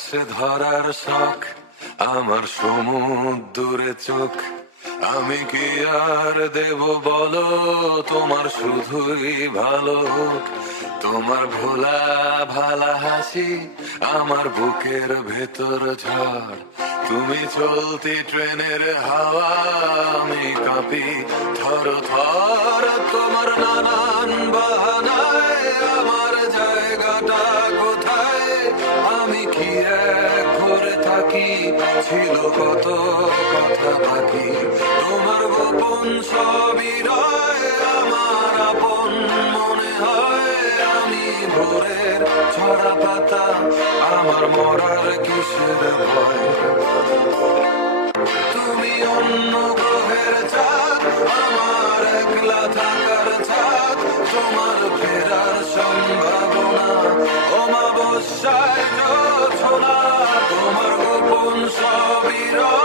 আকাশে ধরার শখ, আমার সমুদ্রে চোখ। আমি কি আর দেব বলো, তোমার শুধুই ভালো হোক। তোমার ভোলা ভালা হাসি আমার বুকের ভেতর ঝড়। তুমি চলতি ট্রেনের হাওয়া, আমি কাঁপি থর থর। তোমার নানান বাহানায় আমার জায়গাটা কোথায়, আমি কি এক ঘরে থাকি, ছিল কত কথা বাকি। তোমার গোপন সবই রয় আমার আপন মনে হয়। আমি ভোরের ছড়া পাতা, আমার মরার কিসের ভয়। তুমি অন্য গ্রহের চাঁদ, আমার একলা থাকার ছাদ। তোমার ফেরার সম্ভাবনা অমাবস্যায় জোছনা। তোমার গোপন সবই রয়